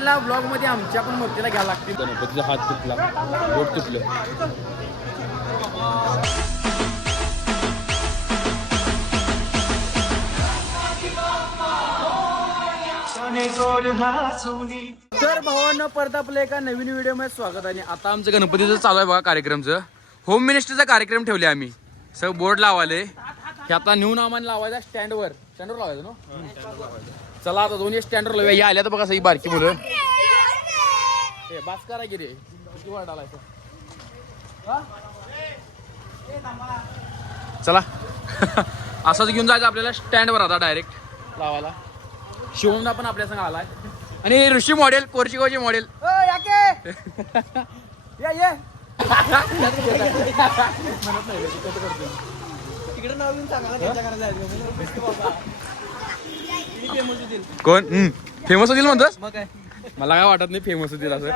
म्हटला ब्लॉग मध्ये आमच्या पण मूर्तीला घ्यायला लागते. गणपतीचा हात तुटला, बोट तुटलं. तर भावांना परत आपल्या एका नवीन व्हिडिओ मध्ये स्वागत आहे. आता आमचं गणपतीचं चालू आहे बघा कार्यक्रमचं. होम मिनिस्टरचा कार्यक्रम ठेवले आम्ही. सगळं बोर्ड लावाले. हे आता न्यू नामाने लावायचा स्टँडवर लावायचं ना. चला आता दोन्ही स्टँडवर लावूया. या आल्या तर बघा सही बारकी मुलं. हे बास करा की रे, किती वाट आलाय. चला असंच घेऊन जायचं आपल्याला स्टँडवर आता डायरेक्ट लावायला. शिवमना पण आपल्या संग आलाय आणि ऋषी मॉडेल, कोरचिगावचे मॉडेल. कोण फेमस होतील म्हणतोस? मला काय वाटत नाही फेमस होतील असं.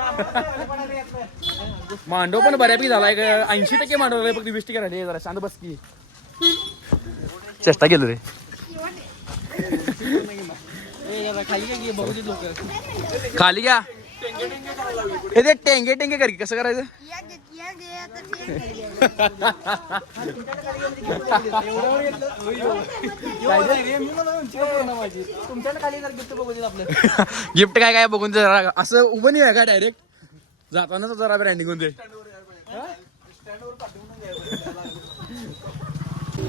मांडव पण बऱ्यापैकी झालाय. 80% मांडव झालाय, फक्त 20% राहिले. जरा शांत बस की. चेष्टा केलं रे. खाली घ्या. हे ते टेंगे टेंगे कर, कसं करायचं? गिफ्ट काय काय बघून जरा असं उभं नाही आहे का डायरेक्ट जाताना जरा ब्रँडिंग होते.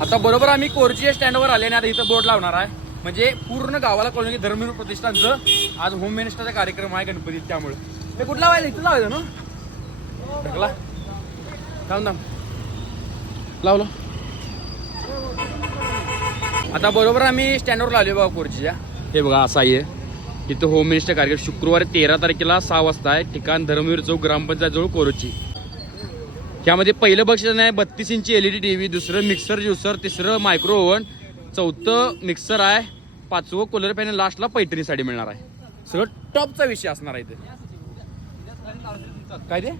आता बरोबर आम्ही कोरची स्टँडवर आले आणि आता इथं बोर्ड लावणार आहे. म्हणजे पूर्ण गावाला कळून की धर्मवीर प्रतिष्ठानचं आज होम मिनिस्टरचा कार्यक्रम आहे गणपतीत. त्यामुळे ते कुठं लावायला? इथं लावायचं ना. ढकला थांब लावलं. आता बरोबर आम्ही स्टँडवर लावले बघा कोरचीच्या. हे बघा असं आहे इथं होम मिनिस्टर कार्यक्रम. शुक्रवारी 13 तारखेला 6 वाजता आहे. ठिकाण धर्मवीर चौक, ग्रामपंचायत जवळ कोरची. त्यामध्ये पहिलं बक्षीस आहे 32 इंची LED TV, दुसरं मिक्सर ज्युसर, तिसरं मायक्रो ओव्हन, चौथं मिक्सर आहे, 5वं कूलर फॅन, लास्टला पैठणी साडी मिळणार आहे. सगळं टॉपचा विषय असणार आहे इथे. काय ते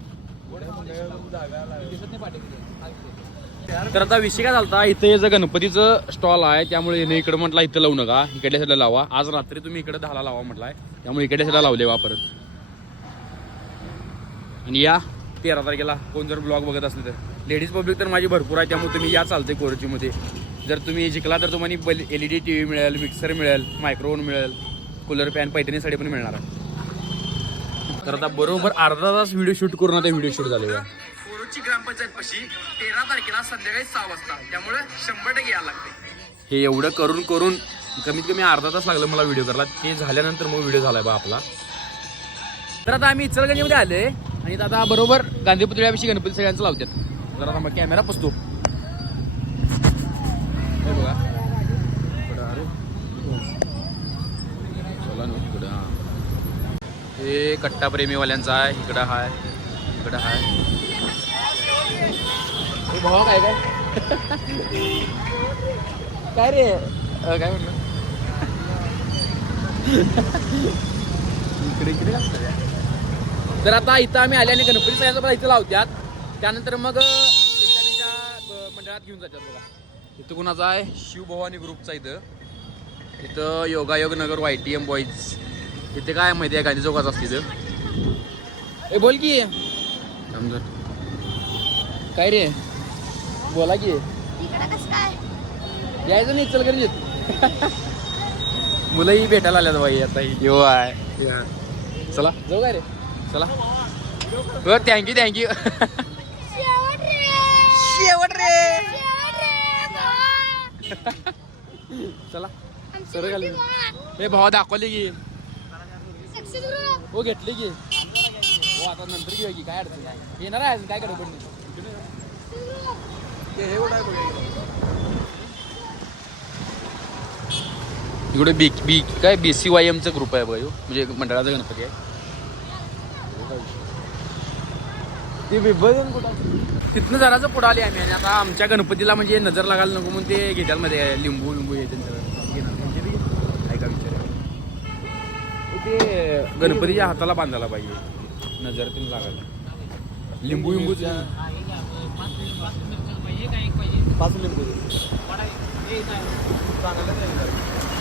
तर आता विषय काय झालता, इथे जर गणपतीचं स्टॉल आहे त्यामुळे इकडे म्हटलं इथं लावू नका, इकडल्या साईडला लावा. आज रात्री तुम्ही इकडे 10ला लावा म्हटलाय, त्यामुळे इकडल्या साईडला लावले वा परत. आणि या 13 तारखेला कोण जर ब्लॉग बघत असले तर लेडीज पब्लिक तर माझी भरपूर आहे, त्यामुळे तुम्ही या चालते कोरचीमध्ये. जर तुम्ही जिंकला तर तुम्हाला LED TV मिळेल, मिक्सर मिळेल, मायक्रोव्हन मिळेल, कूलर फॅन, पैठणी साडी पण मिळणार आहे. तर आता बरोबर अर्धा तास व्हिडिओ शूट करून आता व्हिडिओ शूट झाले. कोरची ग्रामपंचायत पाशी 13 तारखेला संध्याकाळी 6 वाजता, त्यामुळे 100% यायला लागते. हे एवढं करून कमीत कमी अर्धा तास लागलं मला व्हिडिओ करायला. ते झाल्यानंतर मग व्हिडिओ झालाय बा आपला. तर आता आम्ही इचलकरंजीमध्ये आले आणि आता बरोबर गांधी पुतळ्यापाशी गणपती सगळ्यांचं लावतात. जर आता मग कॅमेरा पसतो बघा. हे कट्टा प्रेमीवाल्यांचा आहे. इकडं हाय, इकडं हाय. हे भावा काय काय काय रे काय म्हणलं इकडे इकडे. तर आता इथं आम्ही आल्याने गणपती सगळ्यांचा इथं लावतात, त्यानंतर मग त्यांच्या मंडळात घेऊन जातात बघा. इथं कुणाचा आहे? शिवभवानी ग्रुपचा. इथं योगायोग नगर YTM बॉईज. इथे काय माहिती आहे, गांधी चौकात असते इथं. ए बोल की समजा काय रे, बोला की. यायचं नाही इचलकरंजीत. मुलंही भेटायला आल्यात बाई आता. यो आहे, चला जाऊ काय रे. चला हो, थँक्यू शेवट रे. चला सर घाल. हे भावा दाखवले की हो, घेतले की हो. आता नंतर घेऊ की, काय अडचण नाही. येणार आहे काय करू पण इकडे बी काय BCYMचा ग्रुप आहे बघा. म्हणजे मंडळाचा गणपती आहे. तिथनं जराचं पुढं आले आम्ही आणि आता आमच्या गणपतीला म्हणजे नजर लागायला नको म्हणून ते घेतात मध्ये लिंबू हे त्यांचं आहे का विचार. ते गणपतीच्या हाताला बांधायला पाहिजे, नजर तीन लागायला. लिंबू 5 लिंबू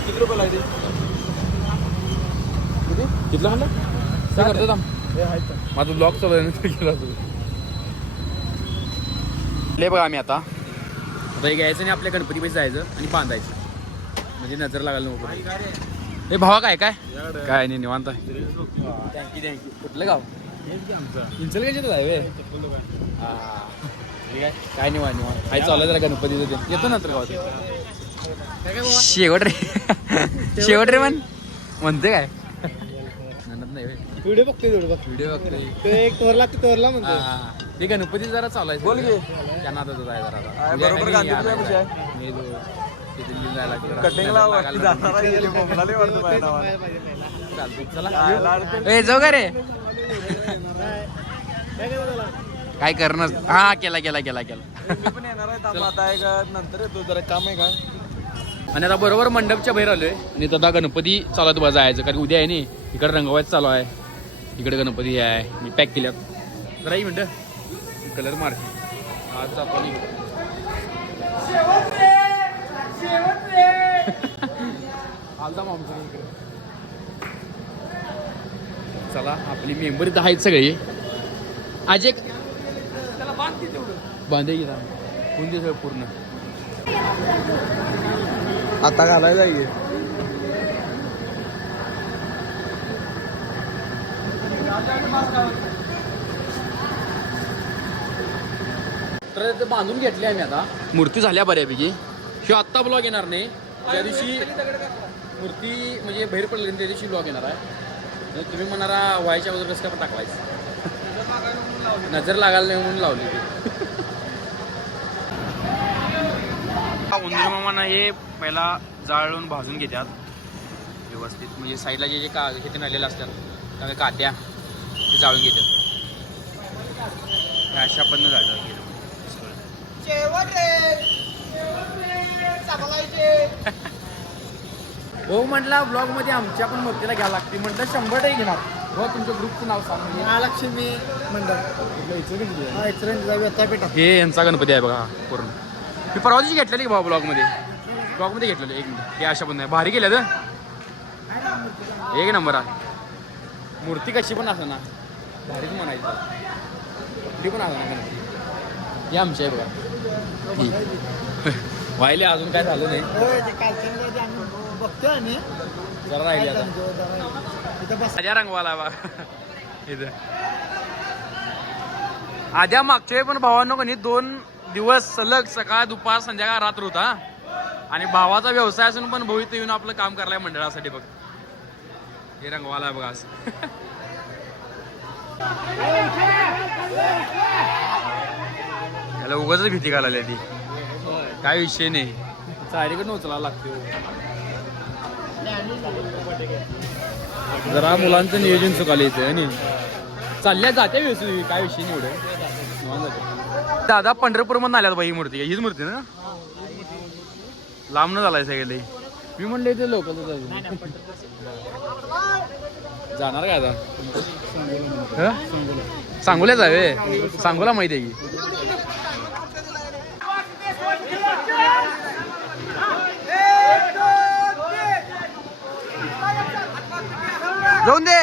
किती रुपये लागते? किती कितलं म्हणलं? करतो थांब. माझं ब्लॉग चालू आहे केला ले बघा आम्ही आता हे घ्यायचं आणि आपल्या गणपती पैसे जायचं आणि बांधायचं म्हणजे नजर लागायला नको. हे भावा काय काय काय नाही निवांत आहे. थँक्यू कुठलं गाव इंचलगंज आहे हां ठीक आहे काय निवांत निवांत आई चालू जरा गणपतीचं ते येतो नंतर गावात शेवट रे म्हणते काय म्हणत नाही व्हिडिओ बघतोय व्हिडिओ बघतोय एक तोरला ते तोरला म्हणतो. ते गणपती जरा चालू आहे बोल घे त्यांना आता आहे जरा ए जाऊ का रे काय करणार हा केला पण येणार आहे आता आहे का नंतर येतो जरा काम आहे का. आणि आता बरोबर मंडपच्या बाहेर आलोय आणि आता गणपती चालत बा जायचं कारण उद्या आहे नाही इकडे रंगवायचं चालू आहे इकडे गणपती आहे मी पॅक केल्यात जरा ही मिनटं कलर मारते आज आपण चला आपली मेंबर इथं आहेत सगळी आज एक बांधे की कोण दिवस पूर्ण आता घालायला जाईल तर ते बांधून घेतले आम्ही आता मूर्ती झाल्या बऱ्यापैकी शिवाय आत्ता ब्लॉग येणार नाही त्या दिवशी मूर्ती म्हणजे बाहेर पडली त्या दिवशी ब्लॉग येणार आहे तुम्ही म्हणारा व्हायच्या अगोदर कसं काय टाकवायचं नजर लागायला नाही म्हणून लावली उंदीर मामांना हे पहिला जाळून भाजून घेतात व्यवस्थित म्हणजे साईडला जे का हे राहिलेलं असतात त्यामुळे काट्या ते जाळून घेतात अशा पद्धतीने जाळतात हो म्हटला ब्लॉग मध्ये आमच्या पण मूर्तीला घ्यावं लागते म्हटलं 100 घेणार हो तुमच्या ग्रुपचं नाव सांग महालक्ष्मी मंडळ हे यांचा गणपती आहे बघा पूर्ण मी परवा दिवशी घेतलेली भाऊ ब्लॉगमध्ये घेतलेलं एक मिनिट हे अशा पण नाही भारी केल्या तर एक नंबर आहे मूर्ती कशी पण असं ना भारीच म्हणायचं कुठली पण असं ना गणपती हे आमची आहे बघा व्हायला अजून काय झालं नाही बघतोय आम्ही जरा राहिली आता रंगवाला बा इथं आद्या मागच्या पण भावांनो कणी 2 दिवस सलग सकाळ दुपार संध्याकाळ रात्र होता आणि भावाचा व्यवसाय असून पण भाऊ इथं येऊन आपलं काम करायला मंडळासाठी बघ हे रंगवाला बघा असं याला उगाच भीती घालायला ती काय विषय नाही चारीकडनं उचलायला लागते जरा मुलांचं नियोजन चुकाले इथे आणि चालल्या जाते व्यवस्थित काय विषय नाही एवढं दादा पंढरपूर मधून आल्यात बाई मूर्ती हीच मूर्ती ना लांब न झालाय सगळे मी म्हणले ते लोक जाणार काय आता सांगोला जावे सांगोला माहिती आहे की जाऊन दे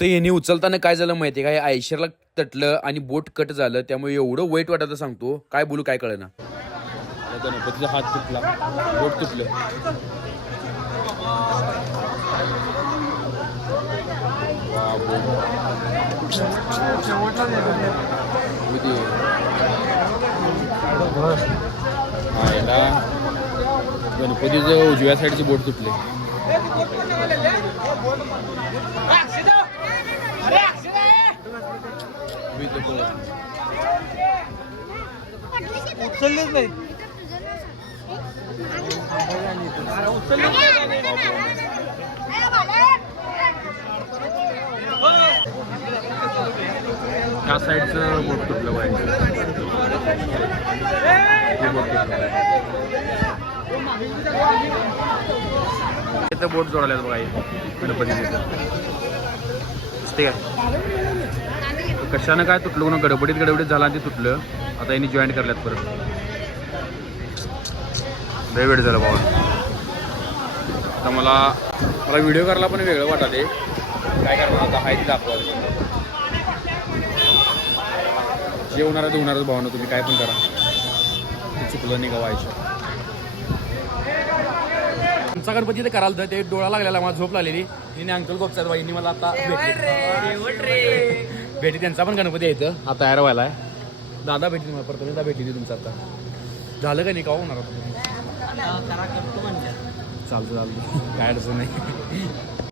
तर यांनी उचलताना काय झालं माहितीये का आयशरला तटलं आणि बोट कट झालं त्यामुळे एवढं वाईट वाटत सांगतो काय बोलू काय कळना गणपतीचा हात तुटला बोट तुटलं गणपतीचं उजव्या साईडची बोट तुटले उचललेच नाही त्या साईडचं बोट तुटलं पाहिजे इथं बोट जोडायला बघा गणपतीचं ठीक आहे कशानं काय तुटलं कोणा गडबडीत झाला आणि ते तुटलं आता यांनी जॉईन करल्यात परत लय वेळ झाला भाऊ. आता मला व्हिडिओ करायला पण वेगळं वाटत आहे. काय करणार आता हाय दाखवाल जे होणारच होणारच भावना. तुम्ही काय पण करा, चुकलं नाही का व्हायचं. आमचा गणपती ते कराल तर ते डोळा लागलेला, मला झोप लागलेली. तिने अंकल गोपचात बाईंनी मला आता भेटी. त्यांचा पण गणपती आहे इथं, हा तयार व्हायला आहे. दादा भेटी मला परत भेटी तुमचं आता झालं का नाही का होणार आता? चालतं काय अडचण नाही.